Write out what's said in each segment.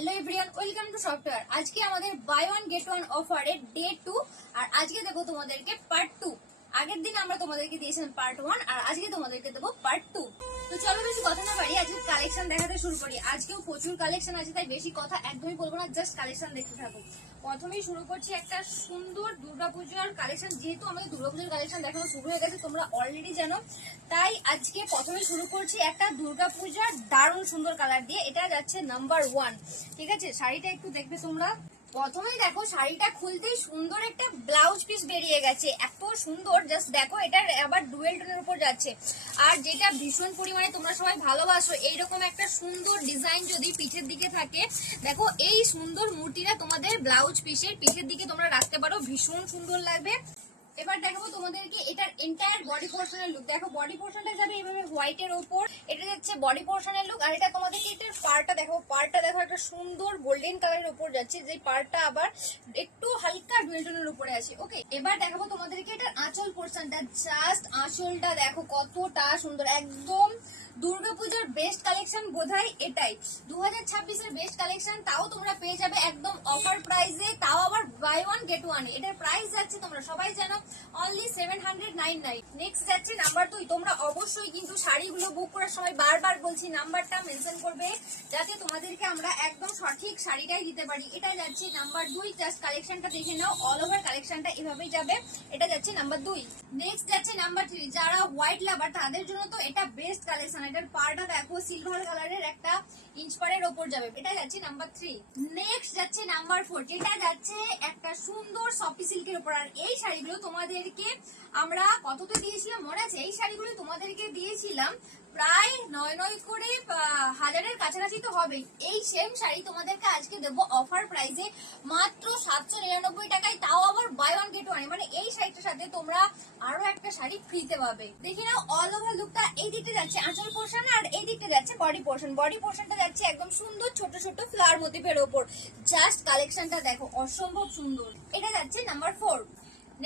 Hello everyone, welcome to software. আজকে আমাদের by one get one অফারের ডে 2 আর আজকে দেবো তোমাদেরকে পার্ট 2। আগের দিন আমরা তোমাদেরকে দিয়েছিলাম পার্ট 1 আর আজকে তোমাদেরকে দেবো পার্ট 2। তো চলো বেশি কথা না বাড়ি আজকে কালেকশন দেখাতে শুরু করি। আজকেও প্রচুর কালেকশন আছে, তাই বেশি কথা একদমই বলবো না, জাস্ট কালেকশন দেখতে থাকো। প্রথমেই শুরু করছি একটা সুন্দর দুর্গাপূজার কালেকশন। যেহেতু আমাদের দুর্গাপূজার কালেকশন দেখানো শুরু হয়ে গেছে, তোমরা অলরেডি জানো, তাই আজকে প্রথমে শুরু করছি একটা দুর্গাপূজার দারুণ সুন্দর কালার দিয়ে। এটা যাচ্ছে নাম্বার 1। ঠিক আছে, শাড়িটা একটু দেখবে তোমরা। প্রথমেই দেখো শাড়িটা খুলতেই সুন্দর একটা ব্লাউজ পিস বেরিয়ে গেছে, এত সুন্দর। জাস্ট দেখো, এটার আবার ডুয়েল টোনের উপর যাচ্ছে। আর যেটা ভীষণ পরিমাণে তোমরা সবাই ভালোবাসো, এইরকম একটা সুন্দর ডিজাইন যদি পিঠের দিকে থাকে, দেখো এই সুন্দর মূর্তিটা তোমাদের ব্লাউজ পিসের পিঠের দিকে তোমরা রাখতে পারো, ভীষণ সুন্দর লাগবে। এবার দেখাবো তোমাদেরকে এটার এন্টায়ার বডি পোর্শনের লুক। দেখো বডি পোর্শনটা যাবে এইভাবে হোয়াইটের ওপর, এটা যাচ্ছে বডি পোর্শনের লুক। আর এটা তোমাদেরকে এটার পাড়টা দেখো, পাড়টা দেখো একটা সুন্দর গোল্ডেন কালারের উপর যাচ্ছে, যে পাড়টা আবার একটু হালকা ডুয়েল টোনের উপরে আছে। ওকে, এবার দেখাবো তোমাদেরকে এটার আঁচল পোর্শনটা। জাস্ট আঁচলটা দেখো কতটা সুন্দর, একদম দুর্গাপূজার বেস্ট কালেকশন বোধহয় এটাই, 2026-এর বেস্ট কালেকশন। তাও তোমরা পেয়ে যাবে একদম অফার প্রাইসে, তাও আবার বাই ওয়ান গেট ওয়ান। এটার প্রাইস যাচ্ছে তোমরা সবাই জানো অনলি 799। নেক্সট যাচ্ছে নাম্বার 2। তোমরা অবশ্যই কিন্তু শাড়িগুলো বুক করার সময় বারবার বলছি নাম্বারটা মেনশন করবে, যাতে তোমাদেরকে আমরা একদম সঠিক শাড়িটাই দিতে পারি। এটা যাচ্ছে নাম্বার 2। জাস্ট কালেকশনটা দেখে নাও, অল ওভার কালেকশনটা এভাবেই যাবে। এটা যাচ্ছে নাম্বার 2। নেক্সট যাচ্ছে নাম্বার 3। যারা হোয়াইট লাভার তাদের জন্য তো এটা বেস্ট কালেকশন। এটার পাড়টা দেখো সিলভার কালারের একটা ইঞ্চপারের ওপর যাবে, এটা যাচ্ছে নাম্বার 3। নেক্সট যাচ্ছে নাম্বার 4, যেটা যাচ্ছে একটা সুন্দর সফটি সিল্কের উপর। আর এই শাড়িগুলো তোমাদেরকে আমরা কততে দিয়েছিলাম মনে আছে? এই শাড়িগুলো তোমাদেরকে দিয়েছিলাম প্রায় 9 করে 1000-এর কাছাকাছি তো হবেই। এই সেম শাড়ি তোমাদেরকে আজকে দেবো অফার প্রাইসে মাত্র 799 টাকায়, তাও আবার বাই ওয়ান গেট ওয়ান। মানে এই শাড়িটার সাথে তোমরা আরো একটা শাড়ি ফ্রিতে পাবে। দেখি নাও অল ওভার লুকটা। এই দিকটা যাচ্ছে আঁচল পোর্শন আর এই দিকটা যাচ্ছে বডি পোর্শন। বডি পোর্শনটা যাচ্ছে একদম সুন্দর ছোট ছোট ফ্লাওয়ার মোটিভের ওপর। জাস্ট কালেকশনটা দেখো, অসম্ভব সুন্দর। এটা যাচ্ছে নাম্বার 4।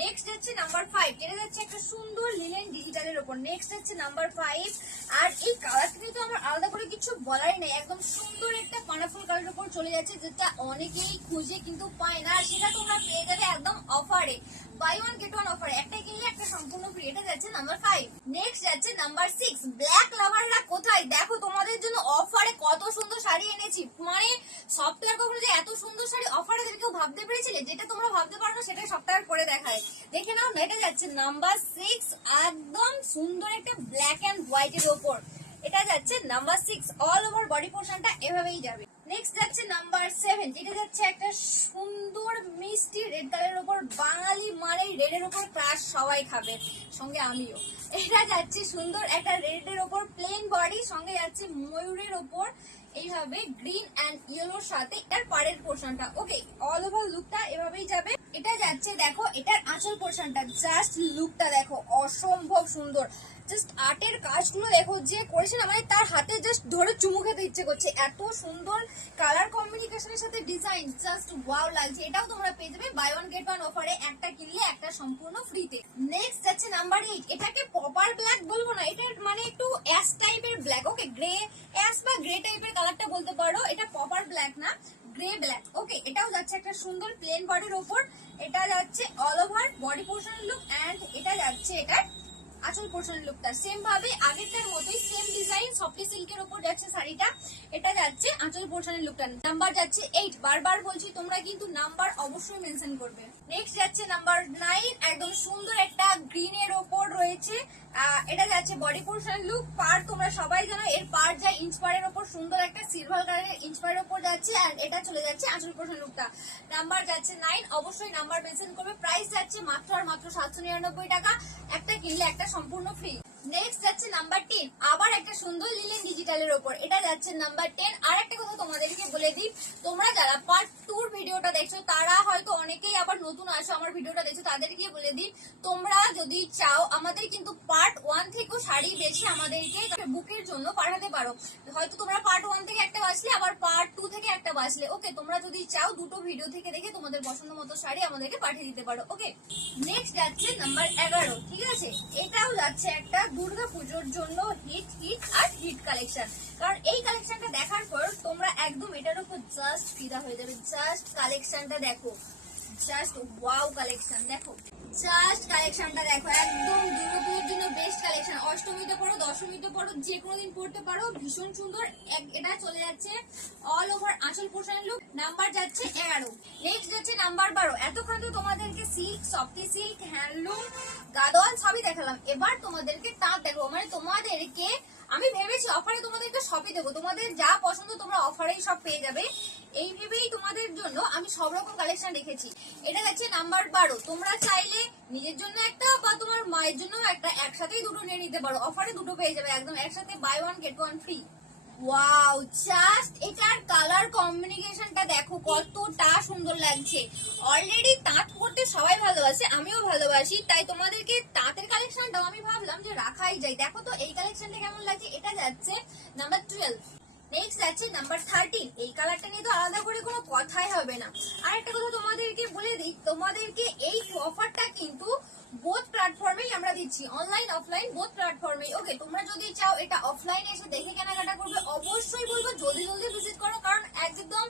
নেক্সট যাচ্ছে নাম্বার 5। এটা যাচ্ছে একটা সুন্দর লিনেন ডিজিটালের উপর। নেক্সট যাচ্ছে নাম্বার 5। আর এই কালারটা তো আমার আলাদা করে কিছু বলারই নেই, একদম সুন্দর একটা পানাফুল কালারের উপর চলে যাচ্ছে, যেটা অনেকেই খুঁজে কিন্তু পায় না। সেটা তোমরা পেয়ে যাবে একদম অফারে, বাই ওয়ান গেট ওয়ান অফারে। একটা কিনলে একটা সম্পূর্ণ ফ্রি। এটা যাচ্ছে নাম্বার 5। নেক্সট যাচ্ছে নাম্বার 6। ব্ল্যাক লাভাররা কোথায়? দেখো তোমাদের জন্য অফারে কত সুন্দর শাড়ি এনেছি। মানে সফটওয়্যার কখনো যে এত সুন্দর শাড়ি অফারে দেবে কেউ ভাবতে পেরেছিলে? যেটা তোমরা ভাবতে পারো না সেটা সফটওয়্যার করে দেখায়। দেখে নাও, এটা যাচ্ছে নাম্বার 6, একদম সুন্দর একটা ব্ল্যাক এন্ড হোয়াইট এর উপর। এটা যাচ্ছে নাম্বার 6। অল ওভার বডি পোর্শনটা এভাবেই যাবে। নেক্সট যাচ্ছে নাম্বার 7। যেটা যাচ্ছে একটা সুন্দর মিষ্টি রেড কালারের উপর। বাঙালি মানে রেডের উপর ক্রাশ সবাই খাবে, সঙ্গে আমিও। এটা যাচ্ছে সুন্দর একটা রেডের উপর প্লেন বডি, সঙ্গে যাচ্ছে ময়ূরের উপর এইভাবে গ্রিন এন্ড ইয়েলোর সাথে এটার পাড়ের পোর্শনটা। ওকে, অল ওভার লুকটা এভাবেই যাবে। এটা যাচ্ছে দেখো এটার আঁচল পোর্শনটা। জাস্ট লুকটা দেখো, অসম্ভব সুন্দর। জাস্ট আর্টের কাজগুলো দেখো, যে করেছে না মানে তার হাতে জাস্ট ধরে চুমু খেতে ইচ্ছে করছে, এত সুন্দর কালার কম্বিনেশনের সাথে ডিজাইন, জাস্ট ওয়াও লাগছে। এটাও তোমরা পেয়ে যাবে বাই ওয়ান গেট ওয়ান অফারে, একটা কিনলে একটা সম্পূর্ণ ফ্রিতে। নেক্সট যাচ্ছে নাম্বার 8। এটাকে পপার ব্ল্যাক বলবো না, এটা মানে একটু অ্যাশ টাইপের ব্ল্যাক। ওকে, গ্রে অ্যাশ বা গ্রে টাইপের কালারটা বলতে পারো। এটা পপার ব্ল্যাক না, গ্রে ব্ল্যাক। ওকে, এটাও যাচ্ছে একটা সুন্দর প্লেন বডির উপর। এটা যাচ্ছে all over body portion look and এটা যাচ্ছে এটার আঁচল পোর্শন লুকটা সেম ভাবে আগেরটার মতোই, সেম ডিজাইন সফটি সিল্কের উপর যাচ্ছে শাড়িটা। এটা যাচ্ছে আঁচল পোর্শনের লুকটা। নাম্বার যাচ্ছে 8। বারবার বলছি তোমরা কিন্তু নাম্বার অবশ্যই মেনশন করবে। নেক্সট যাচ্ছে নাম্বার 9। একদম সুন্দর একটা গ্রিনের উপর রয়েছে। এটা যাচ্ছে বডি পোর্শন লুক। পার তোমরা সবাই জানো, এর পার যায় ইঞ্চপারের উপর, সুন্দর একটা সিলভার কালারের ইঞ্চপারের উপর যাচ্ছে। আর এটা চলে যাচ্ছে আঁচল পোর্শন লুকটা। নাম্বার যাচ্ছে 9, অবশ্যই নাম্বার মেনশন করবে। প্রাইস যাচ্ছে মাত্র আর মাত্র 799 টাকা, একটা কিনলে একটা সম্পূর্ণ ফ্রি। নেক্সট যাচ্ছে নাম্বার 10। আবার একটা সুন্দর লিলেন ডিজিটালের উপর। এটা যাচ্ছে নাম্বার 10। আর একটা কথা তোমাদেরকে বলে দিই, তোমরা যারা পার্ট 2 ভিডিওটা দেখছো তারা হয়তো অনেকেই আবার নতুন আসো আমার ভিডিওটা দেখছো, তাদেরকে বলে দিই তোমরা যদি চাও আমাদের কিন্তু পার্ট 1 থেকেও শাড়ি বেশি আমাদেরকে বুকের জন্য পাঠাতে পারো। হয়তো তোমরা পার্ট 1 থেকে একটা বাছলে, আবার পার্ট 2 থেকে একটা বাছলে, ওকে। তোমরা যদি চাও দুটো ভিডিও থেকে দেখে তোমাদের পছন্দ মতো শাড়ি আমাদেরকে পাঠিয়ে দিতে পারো, ওকে। নেক্সট যাচ্ছে নাম্বার 11, ঠিক আছে। এটাও যাচ্ছে একটা দুর্গা পুজোর জন্য হিট আর হিট কালেকশন। কারণ এই কালেকশনটা দেখার পর তোমরা একদম এটার উপর জাস্ট ফিদা হয়ে যাবে। জাস্ট কালেকশনটা দেখো, জাস্ট ওয়াও কালেকশন দেখো, জাস্ট কালেকশনটা দেখো, একদম দুর্গাপুজোর জন্য বেস্ট কালেকশন। অষ্টমীতে পড়ো, দশমীতে পড়ো, যে কোনো দিন পড়তে পারো, ভীষণ সুন্দর। এটা চলে যাচ্ছে অল ওভার আঁচল পোর্শন লুক। নাম্বার যাচ্ছে 11। নেক্সট যাচ্ছে নাম্বার 12। এতক্ষণ তো তোমাদেরকে silk, softy silk, handloom, Gadwal সবই দেখালাম। এবার তোমাদেরকে তাঁত দেখো, মানে তোমাদেরকে আমি ভেবেছি অফারে তোমাদেরকে সবই দেবো, তোমাদের যা পছন্দ তোমরা অফারেই সব পেয়ে যাবে। এই ভেবেই তোমাদের জন্য আমি সব রকম কালেকশন রেখেছি। এটা যাচ্ছে নাম্বার 12। তোমরা চাইলে নিজের জন্য একটা বা তোমার মায়ের জন্য একটা একসাথেই দুটো নিয়ে নিতে পারো, অফারে দুটো পেয়ে যাবে একদম একসাথে, buy one get one free. Wow, just এটার কালার কম্বিনেশনটা দেখো কতটা সুন্দর লাগছে। অলরেডি তাঁত করতে সবাই ভালোবাসে, আমিও ভালোবাসি, তাই তোমাদেরকে তাঁতের কালেকশনটাও আমি ভাবলাম যে রাখাই যায়। দেখো তো এই কালেকশনটা কেমন লাগছে। এটা যাচ্ছে নাম্বার 12। নেক্সট যাচ্ছে নাম্বার 13। এই কালারটা নিয়ে তো আলাদা করে কোনো কথাই হবে না। আর একটা কথা তোমাদেরকে বলে দিই, তোমাদেরকে এই অফারটা কিন্তু বোথ প্ল্যাটফর্মেই আমরা দিচ্ছি, অনলাইন অফলাইন বোথ প্ল্যাটফর্মেই, ওকে। তোমরা যদি চাও এটা অফলাইনে এসে দেখে কেনাকাটা করবে, অবশ্যই বলবো জলদি জলদি ভিজিট করো, কারণ একদম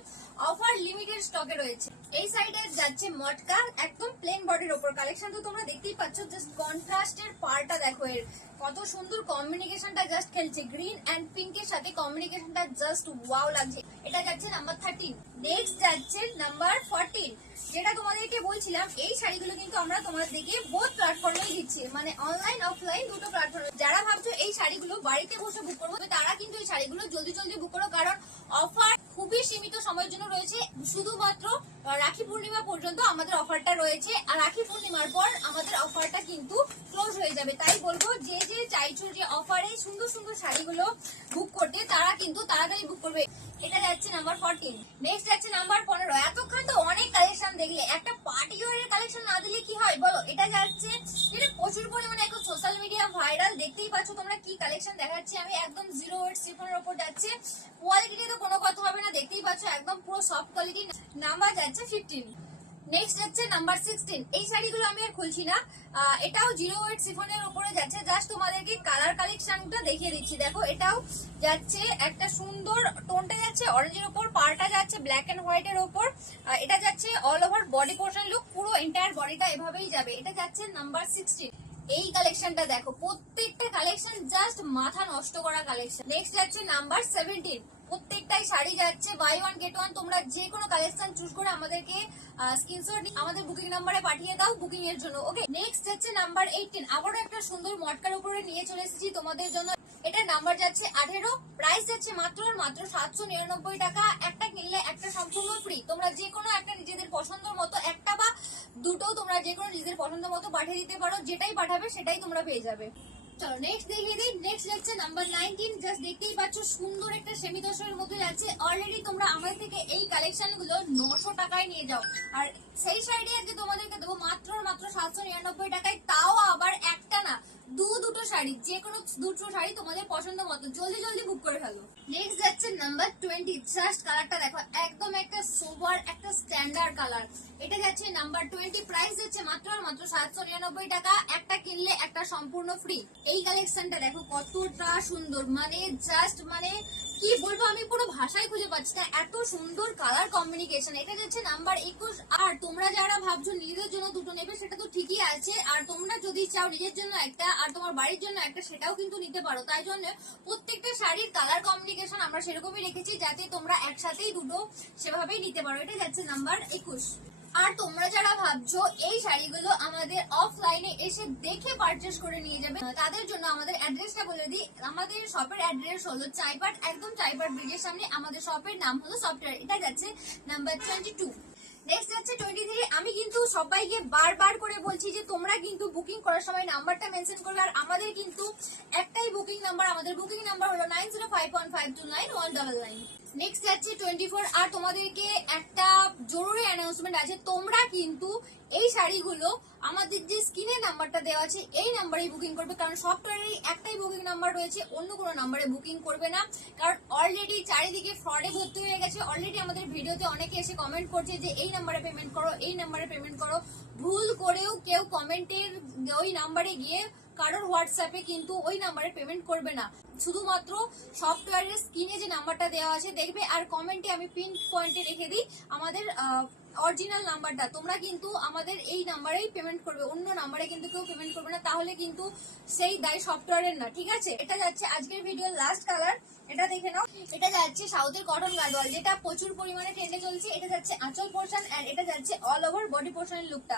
অফার লিমিটেড স্টকে রয়েছে। এই সাইডে যাচ্ছে মটকা, একদম প্লেন বডির ওপর কালেকশন তো তোমরা দেখতেই পাচ্ছ। জাস্ট কন্ট্রাস্টের পার্টটা দেখো, এর কত সুন্দর কম্বিনেশনটা জাস্ট খেলছে, গ্রিন এন্ড পিঙ্কের সাথে কম্বিনেশনটা জাস্ট ওয়াও লাগছে। এটা যাচ্ছে নাম্বার 13। নেক্সট যাচ্ছে নাম্বার 14, যেটা তোমাদেরকে বলছিলাম এই শাড়িগুলো কিন্তু আমরা তোমাদেরকে বোথ প্ল্যাটফর্মেই দিচ্ছি, মানে অনলাইন অফলাইন দুটো প্ল্যাটফর্মে। যারা ভাবছো এই শাড়িগুলো বাড়িতে বসে বুক করবো, তারা কিন্তু এই শাড়িগুলো জলদি জলদি বুক করো, কারণ অফার খুবই সীমিত সময়ের জন্য রয়েছে। শুধুমাত্র রাখি পূর্ণিমা পর্যন্ত আমাদের অফারটা রয়েছে, আর রাখি পূর্ণিমার পর আমাদের অফারটা কিন্তু ক্লোজ হয়ে যাবে। তাই বলবো যে যে চাইছো যে অফারে সুন্দর সুন্দর শাড়িগুলো বুক করতে, তারা কিন্তু তাড়াতাড়ি বুক করবে। এটা যাচ্ছে নাম্বার 14। নেক্সট যাচ্ছে নাম্বার 15। এতক্ষণ তো অনেক কালেকশন দেখলে, একটা পার্টি ওয়ারের কালেকশন না দিলে কি হয় বলো। এটা যাচ্ছে, এটা প্রচুর পরিমাণে এখন সোশ্যাল মিডিয়া ভাইরাল, দেখতেই পাচ্ছ তোমরা কি কালেকশন দেখাচ্ছি আমি। একদম 0 ওয়েট শিফনের উপর যাচ্ছে, কোয়ালিটি তো কোনো কথা হবে না, দেখতেই পাচ্ছ একদম পুরো সফট কোয়ালিটি। নাম্বার যাচ্ছে 15। নেক্সট যাচ্ছে নাম্বার 16। এই শাড়িগুলো আমি আর খুলছি না, এটাও 0 ওয়েট শিফনের উপরে যাচ্ছে। জাস্ট তোমাদেরকে কালার কালেকশনটা দেখিয়ে দিচ্ছি। দেখো এটাও যাচ্ছে একটা সুন্দর টোনটা যাচ্ছে অরেঞ্জের উপর, পাড়টা যাচ্ছে ব্ল্যাক এন্ড হোয়াইট এর উপর। এটা যাচ্ছে all over body portion look, পুরো এন্টায়ার বডিটা এভাবেই যাবে। এটা যাচ্ছে নাম্বার 16। এই কালেকশনটা দেখো, প্রত্যেকটা কালেকশন জাস্ট মাথা নষ্ট করা কালেকশন। নেক্সট যাচ্ছে নাম্বার 17। প্রত্যেকটাই শাড়ি যাচ্ছে বাই ওয়ান গেট ওয়ান। তোমরা যে কোনো কালেকশন চুজ করে আমাদেরকে স্ক্রিনশট আমাদের বুকিং নাম্বারে পাঠিয়ে দাও বুকিং এর জন্য, ওকে। নেক্সট যাচ্ছে নাম্বার 18। আবারও একটা সুন্দর মটকার উপরে নিয়ে চলে এসেছি তোমাদের জন্য। এটা নাম্বার যাচ্ছে 18, প্রাইস যাচ্ছে মাত্র 799 টাকা। একটা কিনলে একটা সম্পূর্ণ ফ্রি। তোমরা যে কোনো একটা নিজেদের পছন্দ মতো, একটা বা দুটো তোমরা যে কোনো নিজেদের পছন্দ মতো পাঠিয়ে দিতে পারো, যেটাই পাঠাবে সেটাই তোমরা পেয়ে যাবে। চলো নেক্সট দেখিয়ে দিই। নেক্সট যাচ্ছে নাম্বার 19। জাস্ট দেখতেই পাচ্ছ সুন্দর একটা সেমি দশরের মধ্যে যাচ্ছে। অলরেডি তোমরা আমাদের থেকে এই কালেকশন গুলো 900 টাকায় নিয়ে যাও, আর সেই সাইডে আজকে তোমাদেরকে দেবো মাত্র 799 টাকায়, তাও আবার একটা না দুটো শাড়ি, যে কোনো দুটো শাড়ি তোমাদের পছন্দ মতো। জলদি জলদি বুক করে ফেলো। নেক্সট যাচ্ছে নাম্বার 20। জাস্ট কালারটা দেখো, একদম একটা সোবার একটা স্ট্যান্ডার্ড কালার। এটা যাচ্ছে নাম্বার 20, প্রাইস যাচ্ছে মাত্র 799 টাকা। একটা কিনলে একটা সম্পূর্ণ ফ্রি। এই কালেকশনটা দেখো কতটা সুন্দর, মানে জাস্ট মানে কি বলবো, আমি পুরো ভাষায় খুঁজে পাচ্ছি না, এত সুন্দর কালার কম্বিনেশন। এটা যাচ্ছে নাম্বার 21। আর তোমরা যারা ভাবছো নিজেদের জন্য দুটো নেবে, সেটা তো ঠিকই আছে, আর তোমরা যদি চাও নিজের জন্য একটা আর তোমার বাড়ির জন্য একটা, সেটাও কিন্তু নিতে পারো। তাই জন্য প্রত্যেকটা শাড়ির কালার কম্বিনেশন আমরা সেরকমই রেখেছি, যাতে তোমরা একসাথেই দুটো সেভাবেই নিতে পারো। এটা যাচ্ছে নাম্বার 21। আর তোমরা যারা ভাবছো এই শাড়িগুলো আমাদের অফলাইনে এসে দেখে পারচেস করে নিয়ে যাবে, তাদের জন্য আমাদের অ্যাড্রেসটা বলে দিই। আমাদের শপের অ্যাড্রেস হলো চাইপাট, একদম চাইপাট ব্রিজের সামনে। আমাদের শপের নাম হলো সফটওয়্যার। এটা যাচ্ছে নাম্বার 22। নেক্সট যাচ্ছে 23। আমি কিন্তু সবাইকে বারবার করে বলছি যে তোমরা কিন্তু বুকিং করার সময় নাম্বারটা মেনশন করবে। আর আমাদের কিন্তু একটাই বুকিং নাম্বার, আমাদের বুকিং নাম্বার হলো 9051529199। নেক্সট যাচ্ছে 24। আর তোমাদেরকে একটা জরুরি অ্যানাউন্সমেন্ট আছে, তোমরা কিন্তু এই শাড়িগুলো আমাদের যে স্ক্রিনের নাম্বারটা দেওয়া আছে এই নাম্বারেই বুকিং করবে, কারণ সফটওয়্যারের একটাই বুকিং নাম্বার রয়েছে, অন্য কোনো নাম্বারে বুকিং করবে না। কারণ অলরেডি চারিদিকে ফ্রডে ভর্তি হয়ে গেছে। অলরেডি আমাদের ভিডিওতে অনেকে এসে কমেন্ট করছে যে এই নাম্বারে পেমেন্ট করো, এই নাম্বারে পেমেন্ট করো। ভুল করেও কেউ কমেন্টের ওই নাম্বারে গিয়ে কারোর হোয়াটসঅ্যাপে কিন্তু ওই নাম্বারে পেমেন্ট করবে না। শুধুমাত্র সফটওয়্যারের স্ক্রিনে যে নাম্বারটা দেওয়া আছে দেখবে, আর কমেন্টে আমি পিন পয়েন্টে রেখে দিই আমাদের অরিজিনাল নাম্বারটা। তোমরা কিন্তু আমাদের এই নাম্বারেই পেমেন্ট করবে, অন্য নাম্বারে কিন্তু কেউ পেমেন্ট করবে না, তাহলে কিন্তু সেই দায় সফটওয়্যারের না, ঠিক আছে। এটা যাচ্ছে আজকের ভিডিওর লাস্ট কালার, এটা দেখে নাও। এটা যাচ্ছে সাউথের কটন গার্ডওয়াল, যেটা প্রচুর পরিমাণে ট্রেন্ডে চলছে। এটা যাচ্ছে আঁচল পোর্শন এন্ড এটা যাচ্ছে অল ওভার বডি পোর্শনের লুকটা।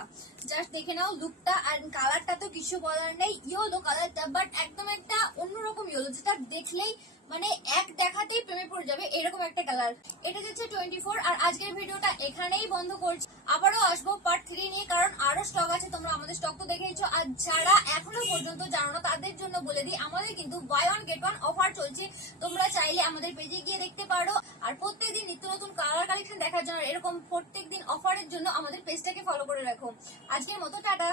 জাস্ট দেখে নাও লুকটা, আর কালারটা তো কিছু বলার নেই, ইয়েলো কালারটা, বাট একদম একটা অন্যরকম ইয়েলো, যেটা দেখলেই মানে এক দেখাতেই প্রেমে পড়ে যাবে এরকম একটা কালার। এটা যাচ্ছে 24। আর আজকের ভিডিওটা এখানেই বন্ধ করছি, আবারও আসবো পার্ট 3 নিয়ে, কারণ আরো স্টক আছে। তোমরা আমাদের স্টক তো দেখেইছো, আর যারা এখনো পর্যন্ত জানো না তাদের জন্য বলে দিই, আমাদের কিন্তু buy one get one offer চলছে। তোমরা চাইলে আমাদের পেজে গিয়ে দেখতে পারো। আর প্রত্যেকদিন নিত্য নতুন কালার কালেকশন দেখার জন্য, এরকম প্রত্যেকদিন অফারের জন্য আমাদের পেজটাকে ফলো করে রাখো। আজকের মতো টাটা।